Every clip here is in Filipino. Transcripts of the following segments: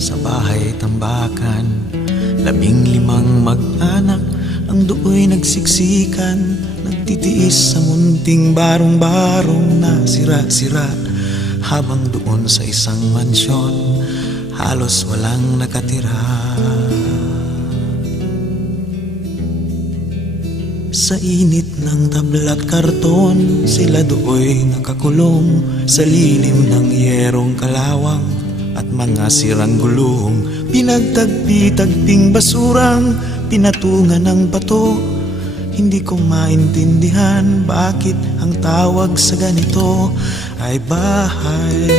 sa bahay tambakan. 15 mag-anak ang do'y nagsiksikan, nagtitiis sa munting barong-barong na sira-sira. Habang doon sa isang mansyon, halos walang nakatira. Sa init ng tabla't karton, sila do'y nakakulong sa lilim ng yerong kalawang at mga sirang gulong. Pinagtagpi-tagping basurang pinatungan ng bato. Hindi ko maintindihan bakit ang tawag sa ganito ay bahay.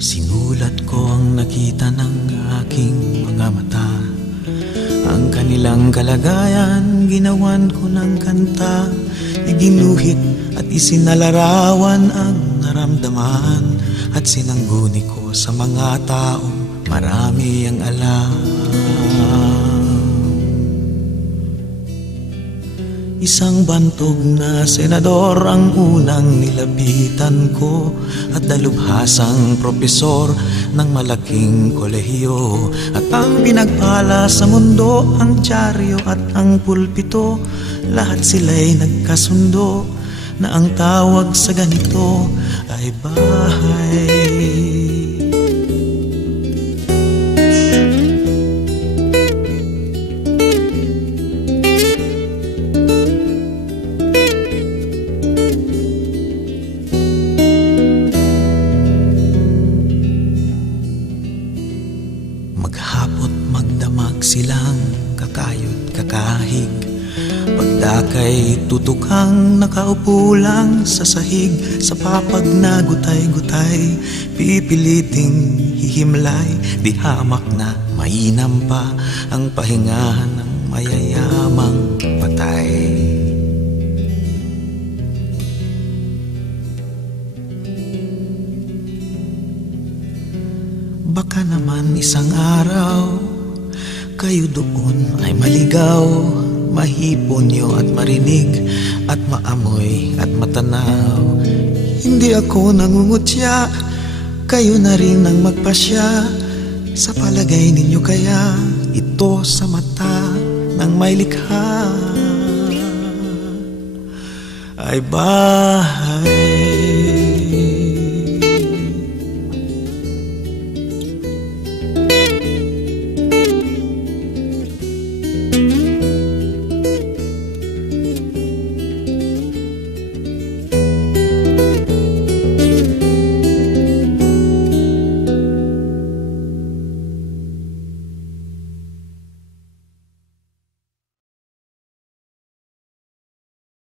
Sinulat ko ang nakita ng aking mga mata, ang kanilang kalagayan, ginawan ko ng kanta. Iginuhit at isinalarawan ang naramdaman, at sinangguni ko sa mga taong marami ang alam. Isang bantog na senador ang unang nilapitan ko, at dalubhasang propesor ng malaking kolehiyo. At ang pinagpala sa mundo, ang dyaryo at ang pulpito, lahat sila'y nagkasundo na ang tawag sa ganito ay bahay. Maghapot magdamag silang kakayod kakahig, pagdakay tutukang nakaupo lang sa sahig. Sa papag na gutay-gutay, pipiliting hihimlay, di hamak na mainam pa ang pahingahan ng mayayamang patay. Baka naman isang araw kayo doon ay maligaw, mahipon nyo at marinig, at maamoy at matanaw. Hindi ako nangungutya, kayo na rin ang magpasya. Sa palagay ninyo kaya ito sa mata ng may likha ay bahay.